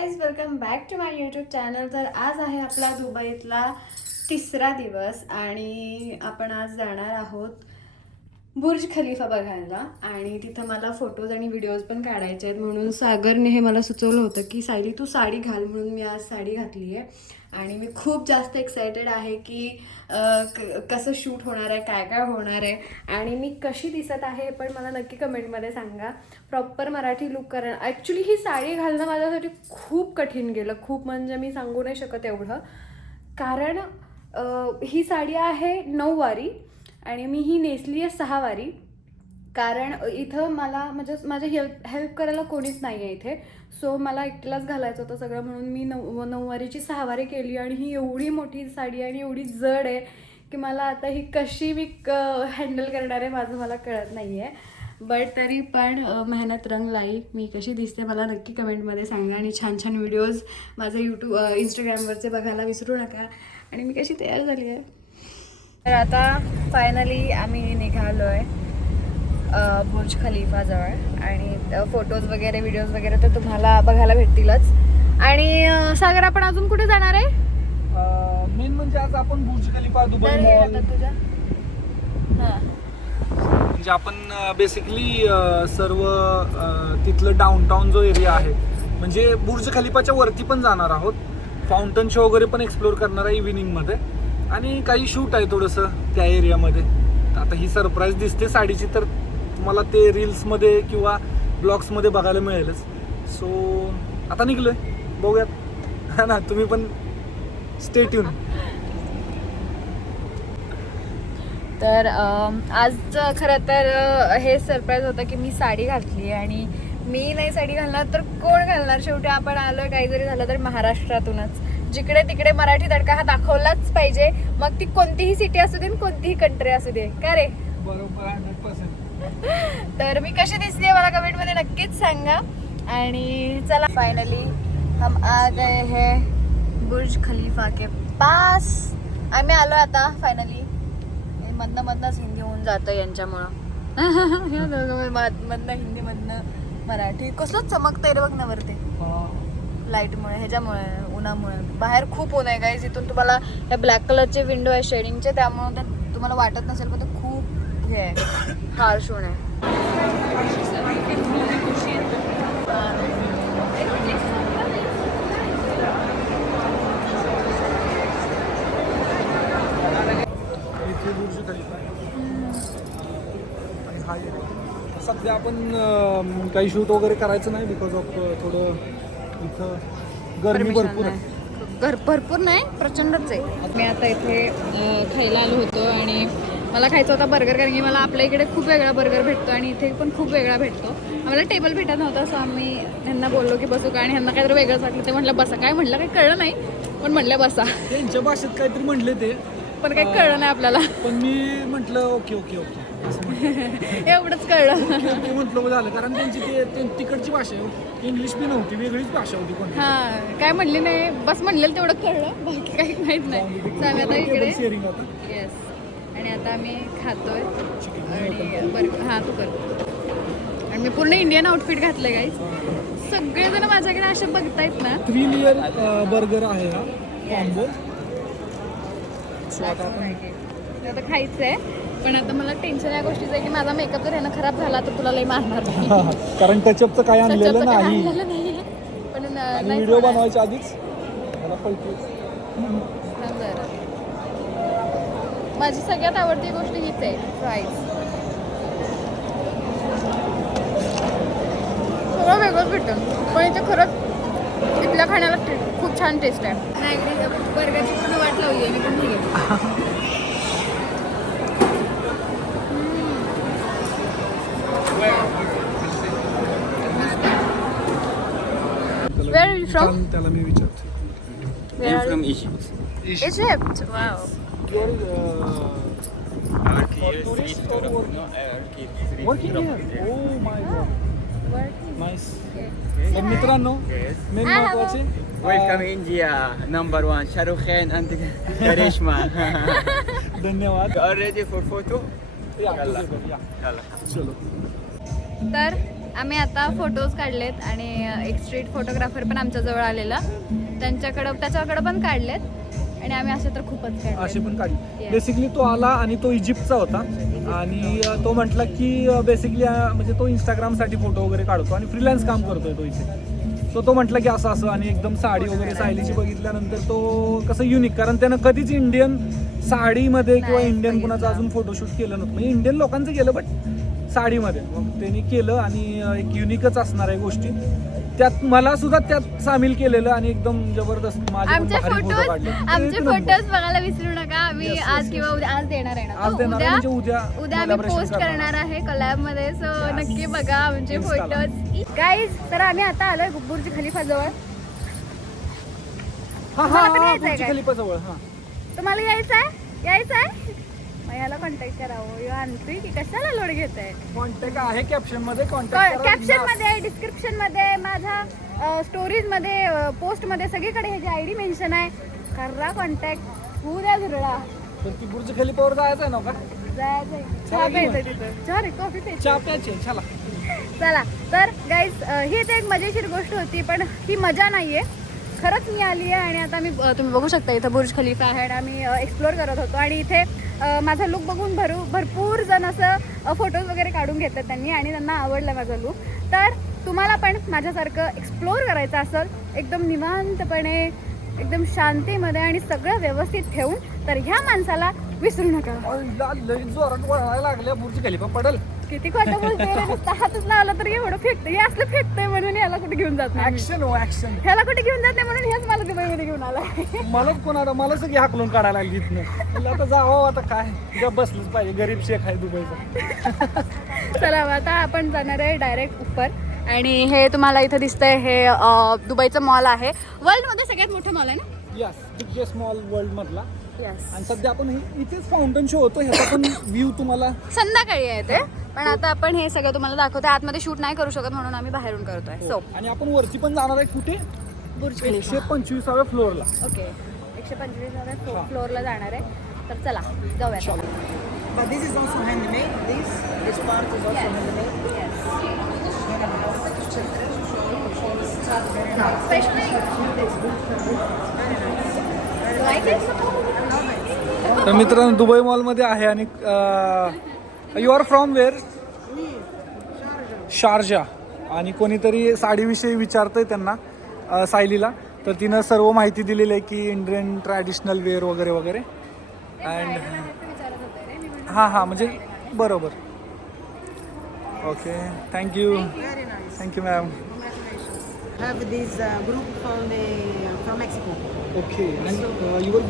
Guys welcome back to my YouTube channel तर आज आहे आपला दुबईतला तिसरा दिवस आणि आपण आज जाणार आहोत बुर्ज खलिफा बघायला. आणि तिथं मला फोटोज आणि व्हिडिओज पण काढायचे आहेत. म्हणून सागरने हे मला सुचवलं होतं की सायली तू साडी घाल म्हणून मी आज साडी घातली आहे आणि मी खूप जास्त एक्सायटेड आहे की क- कसं शूट होणार आहे काय काय होणार आहे. आणि मी कशी दिसत आहे हे पण मला नक्की कमेंटमध्ये सांगा. प्रॉपर मराठी लुक करणं. ॲक्च्युली ही साडी घालणं माझ्यासाठी खूप कठीण गेलं. खूप म्हणजे मी सांगू नाही शकत एवढं. कारण ही साडी आहे नऊवारी आणि मी ही नेसली आहे सहावारी. कारण इथं मला म्हणजे माझ्या हेल्प हेल्प करायला कोणीच नाही आहे इथे. सो मला एकटीलाच घालायचं होतं सगळं म्हणून मी नऊ नऊवारीची सहावारी केली आणि ही एवढी मोठी साडी आणि एवढी जड आहे की मला आता ही कशी मी क हँडल करणार आहे माझं मला कळत नाही आहे बट तरी पण मेहनत रंग लाई. मी कशी दिसते मला नक्की कमेंटमध्ये सांगा आणि छान छान व्हिडिओज माझं यूट्यूब इंस्टाग्रामवरचे बघायला विसरू नका. आणि मी कशी तयार झाली आहे. तर आता फायनली आम्ही निघालो आहे बुर्ज खलिफाजवळ आणि फोटोज वगैरे व्हिडिओज वगैरे तर तुम्हाला बघायला भेटतीलच. आणि सागर आपण अजून कुठे जाणार आहे? मेन म्हणजे आज आपण बुर्ज खलिफा दुबई मॉल तुझ्या. हां. म्हणजे आपण बेसिकली सर्व तिथलं डाऊनटाऊन जो एरिया आहे म्हणजे बुर्ज खलिफाच्या वरती पण जाणार आहोत. फाउंटन शो वगैरे पण एक्सप्लोर करणार आहे इव्हिनिंगमध्ये आणि काही शूट आहे थोडंसं त्या एरियामध्ये आता ही सरप्राईज दिसते साडीची तर तुम्हाला ते रील्समध्ये किंवा ब्लॉग्समध्ये बघायला मिळेलच. सो आता निघलोय. बघूयात. हा ना तुम्ही पण येऊन तर आज खरं तर हे सरप्राईज होतं की मी साडी घातली आणि मी नाही साडी घालणार तर कोण घालणार? शेवटी आपण आलोय काही जरी झालं तर महाराष्ट्रातूनच. जिकडे तिकडे मराठी तडका हा दाखवलाच पाहिजे. मग ती कोणतीही सिटी असू दे कोणतीही कंट्री असू दे. का रे? बरोबर तर मी कशी दिसते मला कमेंटमध्ये नक्कीच सांगा. आणि चला फायनली हम आ गए है बुर्ज खलीफा के पास. आम्ही आलो आता फायनली मधनं मधनंच हिंदी होऊन जातं यांच्यामुळं. या मध- मधनं हिंदीमधनं मराठी. कसलं चमकतंय रे बघ ना वरती. लाईटमुळे ह्याच्यामुळे उन्हामुळे. बाहेर खूप ऊन आहे गाईज इथून तुम्हाला त्या ब्लॅक कलरचे विंडो आहे शेडिंगचे त्यामुळे ते तुम्हाला वाटत नसेल पण ते हे आहे हार्श ऊन आहे. सध्या आपण काही शूट वगैरे करायचं नाही बिकॉज ऑफ थोडं इथं गरमी भरपूर आहे. घर भरपूर नाही प्रचंडच आहे. मी आता इथे खायला आलो होतो आणि मला खायचा होता बर्गर कारण की मला आपल्या इकडे खूप वेगळा बर्गर भेटतो आणि इथे पण खूप वेगळा भेटतो. आम्हाला टेबल भेटत नव्हता सो आम्ही ह्यांना बोललो की बसू का? आणि ह्यांना काहीतरी वेगळंच वाटलं. ते म्हटलं बसा. काय म्हटलं? काही कळलं नाही पण म्हटलं बसा. त्यांच्या भाषेत काहीतरी म्हटले ते. पण काही कळलं नाही आपल्याला. पण मी म्हटलं ओके ओके ओके. असं. एवढंच कळलं. म्हटलं झालं. कारण त्यांची ते तिकडची भाषा आहे. इंग्लिश बी नव्हती वेगळीच भाषा होती कोणती. हां काय म्हणले नाही. बस म्हणलेलं तेवढं कळलं. बाकी काही माहीत नाही. आम्ही आता इकडे. शेअरिंग होता. येस आणि आता आम्ही खातोय आणि बर्गर हां तू कर आणि मी पूर्ण इंडियन आउटफिट घातलंय गाईज सगळेजण माझ्याकडे असे बघतायत ना थ्री लेअर बर्गर आहे हा कॉम्बो आता आता खायचंय पण आता मला टेन्शन या गोष्टीचं आहे की माझा मेकअप जर ह्यानं खराब झाला तर तुला लई मारणार नाही. कारण टचअपचं काही आणलेलं त्याच्यात काही नाही आणलेलं नाहीये. पण आणि नाही व्हिडिओ. बनवायच्या आधीच मला कळते. माझी सगळ्यात आवडती गोष्ट हीच आहे फ्राईज सगळं वेगळंच भेटतं पण इथे खरंच इथल्या खाण्याला टे- खूप छान टेस्ट आहे बर्गरची पूर्ण वाट लावली आहे मी पण नाही Where are you from? त्याला मी विचारतो Where are from you? Egypt. Egypt. Wow. Work here, tour. work? No, I work here, street working tour. Here oh my god Working. Nice तर मित्रांनो Yes. मेन Ah, महत्त्वाचे Welcome India, number one, Shahrukh Khan and Karishma. धन्यवाद you are ready for photo? या, Yalla. तुझे कर, या. Yalla. चलो तर आम्ही आता फोटोज काढलेत आणि एक स्ट्रीट फोटोग्राफर पण आमच्या जवळ आलेला त्यांच्याकडं त्याच्याकडं पण काढलेत आणि आम्ही असे तर खूपच असे पण काढले. बेसिकली तो आला आणि तो इजिप्तचा होता. आणि तो म्हटला की बेसिकली म्हणजे तो इंस्टाग्रामसाठी फोटो वगैरे काढतो आणि फ्रीलान्स काम करतोय तो इथे. सो तो म्हटला की असं असं आणि एकदम साडी वगैरे सायलीची बघितल्यानंतर तो कसं युनिक कारण त्यानं कधीच इंडियन साडीमध्ये किंवा इंडियन. कुणाचं अजून फोटोशूट केलं नव्हतं. म्हणजे इंडियन लोकांचं केलं बट साडीमध्ये. मग त्यांनी केलं आणि एक युनिकच असणार आहे गोष्टी. त्यात मला सुद्धा त्यात सामील केलेलं आणि एकदम जबरदस्त माझे पण आमचे भारी काढले. आमचे एक नंबर. फोटोज बघायला विसरू नका आम्ही Yes, yes, आज yes. किंवा उद्या आज देणार आहे ना आज तो देणार आहे म्हणजे उद्या उद्या आम्ही collaboration पोस्ट करणार आहे कलॅबमध्ये सो Yes. नक्की बघा आमचे ला. फोटोज गाईज तर आम्ही आता आलोय बुर्ज खलिफा जवळ हा तुम्हाला हा पण हा यायचंय काय? हा तुम्हाला यायचं आहे यायचं आहे मग ह्याला कॉन्टॅक्ट करावं. यो आणतोय की कशाला लोड घेत आहे कॉन्टॅक्ट आहे कॅप्शनमध्ये कॉन्टॅक्ट कॅप्शनमध्ये डिस्क्रिप्शनमध्ये माझ्या स्टोरीजमध्ये पोस्टमध्ये सगळीकडे ह्याची आयडी मेन्शन आहे. करा कॉन्टॅक्ट होऊ द्या झुरळा. तर ती बुर्ज खलिफावर जायचं आहे ना का? जायचंय. चहा चला घेऊन. प्यायचंय तिथं. चहा रे कॉफी प्यायची चहा प्यायची आहे, चला. चला. तर गाईज हीच एक मजेशीर गोष्ट होती पण ही मजा नाहीये. खरंच मी आली आहे आणि आता मी अ, तुम्ही बघू शकता इथं बुर्ज खलिफा आहे आणि आम्ही एक्सप्लोअर करत होतो. आणि इथे माझा लुक बघून भरू भरपूर जण असं फोटोज वगैरे काढून घेतलं त्यांनी आणि त्यांना आवडलं माझा लुक तर तुम्हाला पण माझ्यासारखं एक्सप्लोअर करायचं असेल एकदम निवांतपणे एकदम शांतीमध्ये आणि सगळं व्यवस्थित ठेवून तर ह्या माणसाला विसरू नका. लागल्या पडल. किती खोटं बोलते रे, नुसतं हातच लावला तर एवढं फेकतं हे असलं फेकतंय म्हणून कुठे घेऊन जात नाही मी. ऍक्शन हो ऍक्शन ह्याला कुठे घेऊन जात नाही म्हणून हेच मला दुबईमध्ये घेऊन आला मलाच कोणाला मला सगळी हाकलून काढायला लागली इथनं. म्हणलं आता जावं आता काय? तुझ्या बसलंच पाहिजे. गरीब शेख आहे दुबईचा. चला मग आता आपण जाणार आहे डायरेक्ट उपर. आणि हे तुम्हाला इथं दिसतंय हे अं, दुबईचं मॉल आहे. वर्ल्डमध्ये सगळ्यात मोठं मॉल आहे ना? यस बिगेस्ट मॉल वर्ल्ड मधला. आणि सध्या आपण हे- इथेच फाउंटन शो होतो ह्याचा पण व्ह्यू तुम्हाला संध्याकाळी आहे ते. पण आता आपण हे सगळं तुम्हाला दाखवतोय. आतमध्ये शूट नाही करू शकत म्हणून आम्ही बाहेरून करतोय. सो आणि आपण वरती पण जाणार आहे कुठे? बुर्ज एकशे पंचवीसाव्या फ्लोअरला ओके एकशे पंचवीस फ्लोअरला जाणार आहे. तर चला जाऊया But this is also handmade. This this part is also handmade. तर मित्रांनो दुबई मॉलमध्ये आहे आणि you are from where Sharjah. आणि कोणीतरी साडीविषयी विचारतंय त्यांना सायलीला. तर तिनं सर्व माहिती दिलेली आहे की इंडियन ट्रॅडिशनल वेअर वगैरे वगैरे. अँड हां हां म्हणजे बरोबर. Okay thank you. Thank you ma'am have this uh, group from the from Mexico, okay and your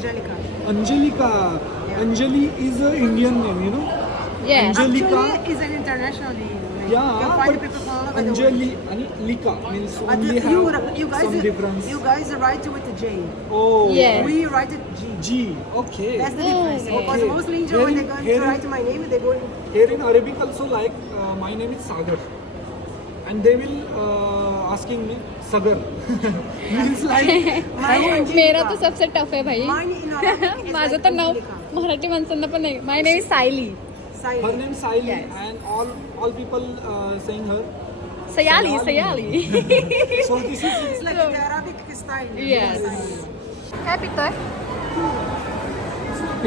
Angelica. Angelica. Yeah. Anjali is an Indian name, you know. Yeah. Angelica Actually, is an international name. Yeah, but from Anjali and Lika means only the, have you, guys, some difference. You guys write it with a J. Oh. Yeah. We write it G. G. Okay. That's the difference. Oh. Okay. Because mostly in German, when they go to write my name, they go. In, here in Arabic also, like uh, my name is Sagar. And they will uh, asking me Sagar. means like मेरा तो. सबसे tough है भाई माझं तर नाव. मराठी माणसांना पण नाही my name Sayali her name Saili, and all all people uh, saying her. Sayali Sayali. So this is It's like the Arabic style. Yes. काय पितोय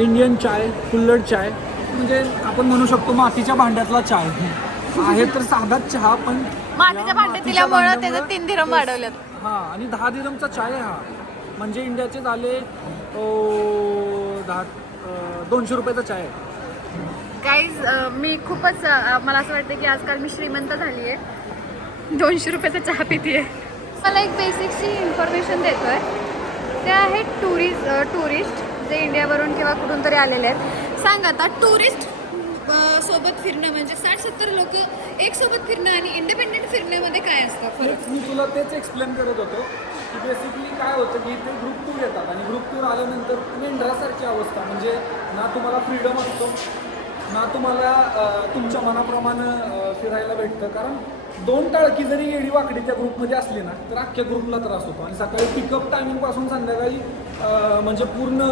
इंडियन चाय कुल्लड चाय म्हणजे आपण म्हणू शकतो मातीच्या भांड्यातला चाय आहे तर साधाच चहा पण मातीच्या मातीच्या दिल्यामुळं त्याचं तीन धीरम वाढवलेत हा आणि दहा दिरमचा चाय आहे हा. म्हणजे इंडियाचे झाले ओ, दहा दोनशे रुपयाचा चाय आहे. गाईज मी खूपच अ, मला असं वाटतं की आजकाल मी श्रीमंत झाली आहे दोनशे रुपयाचा चहा पिते मला एक बेसिकची इन्फॉर्मेशन देतोय. ते आहे टुरिस्ट टुरिस्ट जे इंडियावरून किंवा कुठून तरी आलेले आहेत. सांग आता टुरिस्ट सोबत फिरणं म्हणजे साठ सत्तर लोक एक सोबत फिरणं आणि इंडिपेंडेंट फिरण्यामध्ये काय असतं फरक? मी तुला तेच एक्सप्लेन करत होतो की बेसिकली काय होतं की ते ग्रुप टूर येतात आणि ग्रुप टूर आल्यानंतर मेंढरासारखी अवस्था म्हणजे ना तुम्हाला फ्रीडम असतो ना तुम्हाला तुमच्या मनाप्रमाणे फिरायला भेटतं. कारण दोन टाळकी जरी येडी वाकडी त्या ग्रुपमध्ये असली ना तर अख्ख्या ग्रुपला त्रास होतो. आणि सकाळी पिकअप टायमिंगपासून संध्याकाळी म्हणजे पूर्ण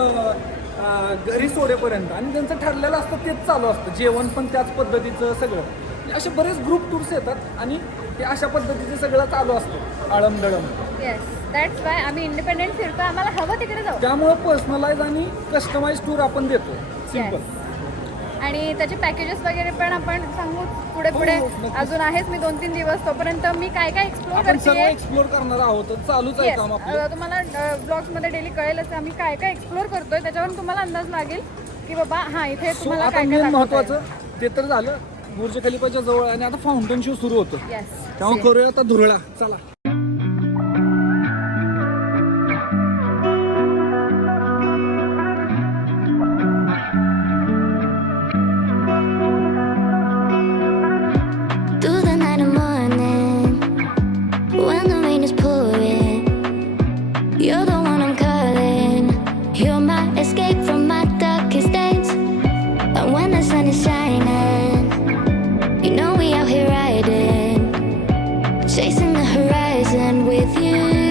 घरी सोडेपर्यंत. आणि त्यांचं ठरलेलं असतं तेच चालू असतं. जेवण पण त्याच पद्धतीचं सगळं. म्हणजे असे बरेच ग्रुप टूर्स येतात आणि हे अशा पद्धतीचं सगळं चालू असतं. आळमदळम येस दॅट्स वाय आम्ही इंडिपेंडेंट फिरतो. आम्हाला हवं तिकडे जाऊ. त्यामुळं पर्सनलाइज आणि कस्टमाइज टूर आपण देतो. सिंपल आणि त्याचे पॅकेजेस वगैरे पण आपण सांगू पुढे पुढे. हो. अजून आहेच मी दोन तीन दिवस तोपर्यंत. मी काय काय एक्सप्लोर करते एक्सप्लोर करणार आहोत. चालूच आहे काम तुम्हाला ब्लॉग्समध्ये डेली कळेलच आम्ही काय काय एक्सप्लोर करतोय. त्याच्यावरून तुम्हाला अंदाज लागेल की बाबा हा इथे तुम्हाला काय काय महत्वाचं ते तर झालं. बुर्ज खलिफाच्या जवळ आणि आता फाउंटन शो सुरू होतो. तेव्हा करूया आता धुरळा. चला. Horizon with you. You,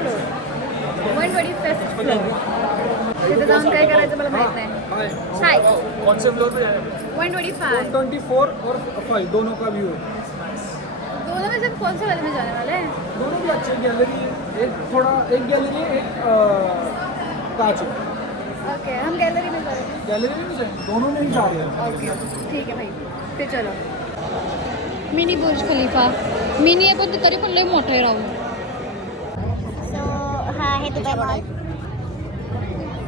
floor one twenty fifth floor तिथे जाऊन काय करायचं मला माहीत नाही. हाय कौन से फ्लोर पे वन ट्वेंटी फोर और फाइव दोनों का व्यू दोनों में से कौन से वाले में जाने वाले हैं दोनों भी अच्छे गैलरी एक थोड़ा एक गैलरी एक कांच. ओके हम गैलरी में करेंगे गैलरी में जाएंगे दोनों में ही जा रहे हैं. ओके ठीक है भाई. फिर चलो. मिनी बुर्ज खलिफा. मिनी आहे पण ते तरी पण लय मोठं आहे राहून हा आहे दुबई मॉल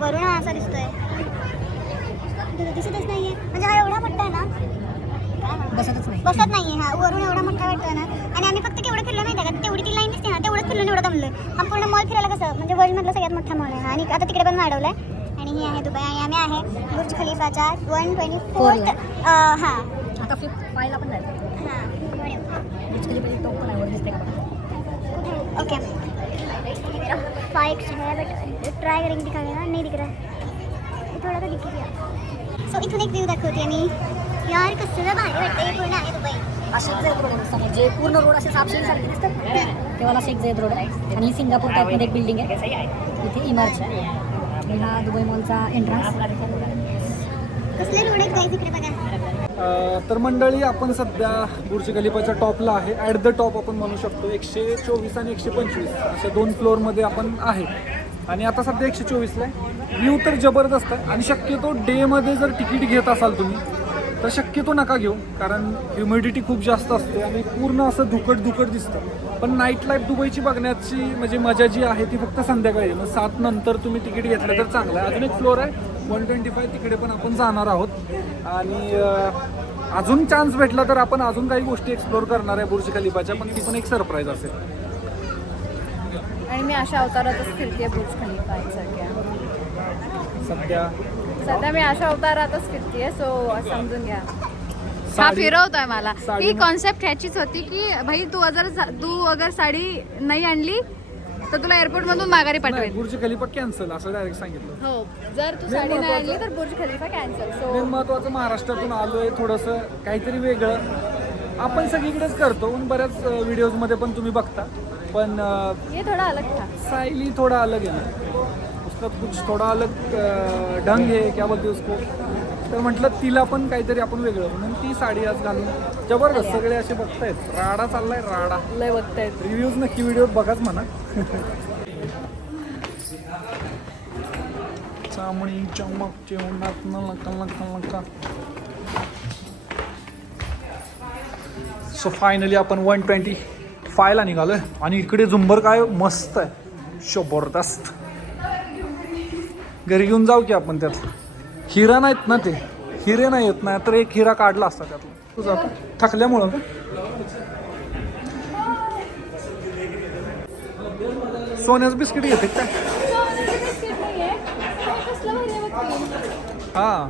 वरून हा असा दिसतोय. दिसतच नाहीये. म्हणजे हा एवढा मोठा आहे ना? बसतच नाही. बसत नाहीये हा. वरून एवढा मोठा वाटतोय ना. आणि आम्ही फक्त केवढं फिरलो माहिती का? तेवढी ती लाईन दिसते ना तेवढंच फिरलो एवढं दमलं हा पूर्ण मॉल फिरायला कसं? म्हणजे वर्ल्ड मधला सगळ्यात मोठा मॉल आहे हा. आणि आता तिकडे पण वाढवलाय. आणि ही आहे दुबई आणि आम्ही आहे बुर्ज खलिफाच्या वन ट्वेंटी फोर्थ हां. आता फिफ्थ फायला पण जायचं. ओके. फाइव है बट ट्राई करेंगे दिखाने का नहीं दिख रहा। है थोड़ा तो दिख गया। सो इथून एक व्ह्यू दाखवते मी यार कसलं भारी वाटतं हे पूर्ण आहे दुबई। रोड जे पूर्ण रोड असे सापशिडी सारखे दिसतात तेव्हा झैद रोड आहे आणि सिंगापूर टाईपमध्ये एक बिल्डिंग आहे इथे इमारत आहे आणि हा दुबई मॉलचा एंट्रन्स कसले रोड आहेत इकडे बघा तर मंडळी आपण सध्या बुर्ज खलिफाच्या टॉपला आहे. ॲट द टॉप आपण म्हणू शकतो एकशे चोवीस आणि एकशे पंचवीस. अशा दोन फ्लोअरमध्ये आपण आहे. आणि आता सध्या एकशे चोवीसला आहे. व्ह्यू तर जबरदस्त आहे. आणि शक्यतो डेमध्ये जर तिकीट घेत असाल तुम्ही तर शक्यतो नका घेऊ. कारण ह्युमिडिटी खूप जास्त असते आणि पूर्ण असं धुकट धुकट दिसतं. पण नाईट लाईफ दुबईची बघण्याची म्हणजे मजा जी आहे ती फक्त संध्याकाळी मग सात नंतर तुम्ही तिकीट घेतलं तर चांगलं आहे. अजून एक फ्लोअर आहे. वन ट्वेंटी फाय तिकडे पण आपण जाणार आहोत आणि अजून चान्स भेटला तर आपण अजून काही गोष्टी एक्सप्लोर करणार आहे बुर्ज खलिफाच्या पण ती पण एक सरप्राईज असेल आणि मी अशा अवतारातच फिरते बुर्ज खलिफा सध्या सध्या सध्या मी अशा अवतारातच फिरते सो समजून घ्या हा फिरवतोय मला ही कॉन्सेप्ट ह्याचीच होती की भाई तू अगर तू अगर साडी नाही आणली तर तुला एअरपोर्ट मधून माघारी पाठवेल बुर्ज खलिफा कॅन्सल असं डायरेक्ट सांगितलं. हो जर तू साडी नाही आणली तर बुर्ज खलिफा कॅन्सल सो महत्वाचं महाराष्ट्रातून आलोय थोडंसं काहीतरी वेगळं. आपण सगळीकडेच करतो पण बऱ्याच व्हिडिओजमध्ये पण तुम्ही बघता. पण ये थोडा अलग था. साइली थोड़ा अलग है ना उसका कुछ थोड़ा अलग ढंग है क्या बोलते उसको? तर म्हटलं तिला पण काहीतरी आपण वेगळं म्हणून ती साडी आज घालून जबरदस्त सगळे असे बघतायत. राडा चाललाय राडा. लय बघतायत. रिव्ह्यूज नक्की व्हिडिओ बघाच म्हणा. चामणी चमक जेवणात लका लका लका सो फायनली आपण वन ट्वेंटी फायला निघालोय. आणि इकडे झुंबर काय मस्त आहे. जबरदस्त. घरी घेऊन जाऊ की आपण त्यात हिरा नाहीत ना ते. हिरे नाही येत नाही तर एक हिरा काढला असता त्यातला. तुझा थकल्यामुळं का? सोन्याचं बिस्किट घेते काय हा.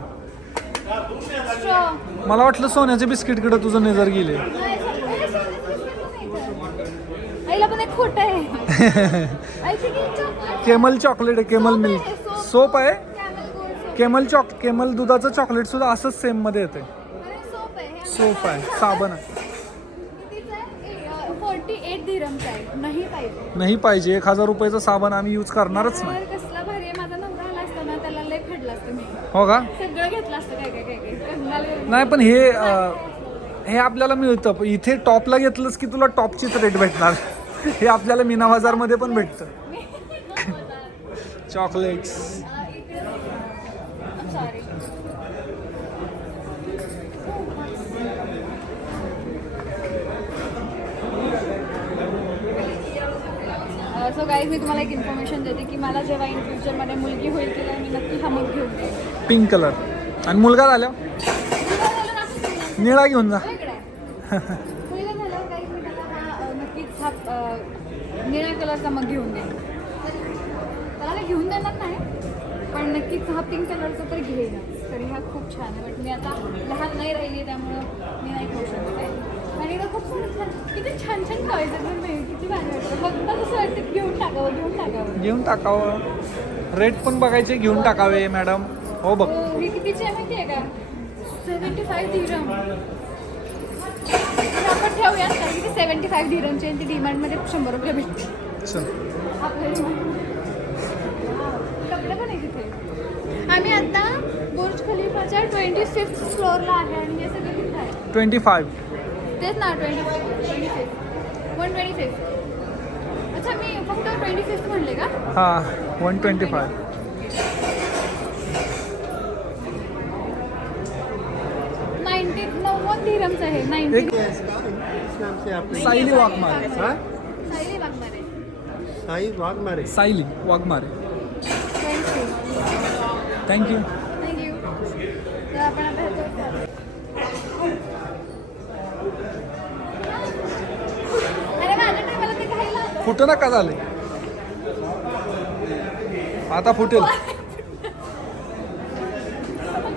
मला वाटलं सोन्याचे बिस्किटकडे तुझं नजर गेले. केमल चॉकलेट आहे केमल मिल्क. सोप आहे. केमल चॉक केमल दुधाचं चॉकलेट सुद्धा असंच सेममध्ये येते सोप आहे. साबण आहे? फोर्टी एट नाही पाहिजे. नाही पाहिजे. एक हजार रुपयाचं साबण आम्ही यूज करणारच नाही. तर कसला भारी आहे. माझा नवरा आला असता ना त्याला लय खडलं असतं मी. हो का? सगळं घेतलं असतं काय काय काय काय. कंगाल करून. नाही पण हे अं, हे आपल्याला मिळतं. पण इथे टॉपला घेतलंस की तुला टॉपचीच रेट भेटणार? हे आपल्याला मीना बाजारमध्ये पण भेटतं. चॉकलेट्स अं, इकडे I'm sorry. सो गाईज मी तुम्हाला एक इन्फॉर्मेशन देते की मला जेव्हा इन फ्युचरमध्ये मुलगी होईल तिला मी नक्की हा मग घेऊन देईन पिंक कलर आणि मुलगा झाल्या निळा घेऊन जा. मुलगा झाल्यावर मी त्याला हा नक्कीच हा निळ्या कलरचा मग घेऊन देईन. त्याला काही घेऊन देणार नाही पण नक्कीच हा पिंक कलरचा तर घेईनच. तरी हा खूप छान आहे. बट मी आता लहान नाही राहिली त्यामुळं मी नाही घेऊ शकत आहे. आणि खूप छान किती छान छान टॉयज आहेत किती भारी वाटतं. बघता कसं वाटतं घेऊन टाकावं घेऊन टाकावं. घेऊन टाकावं. रेट पण बघायचे घेऊन टाकावे मॅडम हो बघ. हो, ही कितीची आहे माहिती आहे का? सेवन्टी फाईव्ह धीरम आपण ठेवूयात कारण की सेवन्टी फाईव्ह धीरमची आणि ती डिमांडमध्ये शंभर रुपये भेटते. चल. आपल्या डिमांड कपडे पण आहे तिथे आम्ही आता बुर्ज खलिफाच्या ट्वेंटी फिफ्थ फ्लोअरला आहे आणि हे सगळं ट्वेंटी फाईव्ह तेच ना twenty twenty fifth one twenty fifth अच्छा मी फक्त ट्वेंटी फिफ्थ म्हणले का? हां वन ट्वेंटी फाय नाईन्टी नव्वद धीरमचं आहे ninety Sayali Waghmare Sayali Waghmare Sai Waghmare Sayali Waghmare thank you thank you thank you तर आपण आता फुटं नका झाले. आता फुटेल.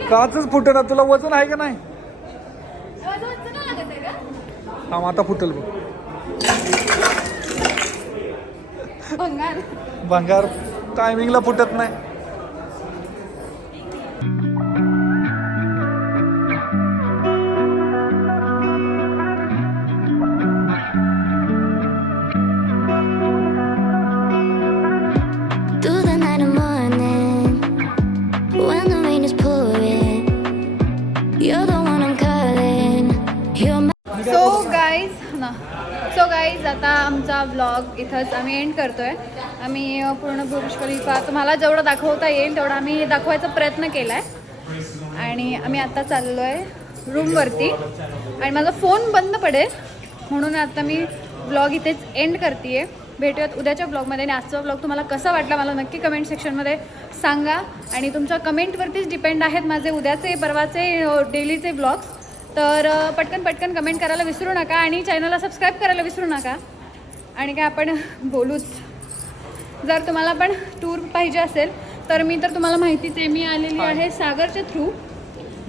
काचच फुटेल तुला वजन आहे का नाही? का थांब आता फुटेल बघ. भंगार टायमिंगला फुटत नाही. इथंच आम्ही एंड करतोय. आम्ही पूर्ण बुर्ज खलिफा तुम्हाला जेवढं दाखवता येईल तेवढं आम्ही दाखवायचा प्रयत्न केला आहे आणि आम्ही आता चाललो आहे रूमवरती आणि माझा फोन बंद पडेल. म्हणून आता मी ब्लॉग इथेच एंड करते आहे भेटूयात उद्याच्या ब्लॉगमध्ये आणि आजचा ब्लॉग तुम्हाला कसा वाटला मला नक्की कमेंट सेक्शनमध्ये सांगा. आणि तुमच्या कमेंटवरतीच डिपेंड आहेत माझे उद्याचे परवाचे डेलीचे ब्लॉग्स तर पटकन पटकन कमेंट करायला विसरू नका. आणि चॅनलला सबस्क्राईब करायला विसरू नका. आणि काय आपण बोलूच. जर तुम्हाला पण टूर पाहिजे असेल तर मी तर तुम्हाला माहितीच आहे मी आलेली आहे सागरच्या थ्रू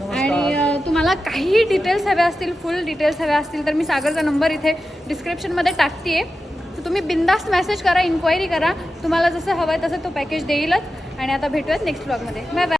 आणि तुम्हाला काही डिटेल्स हव्या असतील फुल डिटेल्स हव्या असतील तर मी सागरचा नंबर इथे डिस्क्रिप्शनमध्ये टाकते आहे तर तुम्ही बिंदास्त मेसेज करा इन्क्वायरी करा. तुम्हाला जसं हवं आहे तसं तो पॅकेज देईलच. आणि आता भेटूयात नेक्स्ट ब्लॉगमध्ये बाय बाय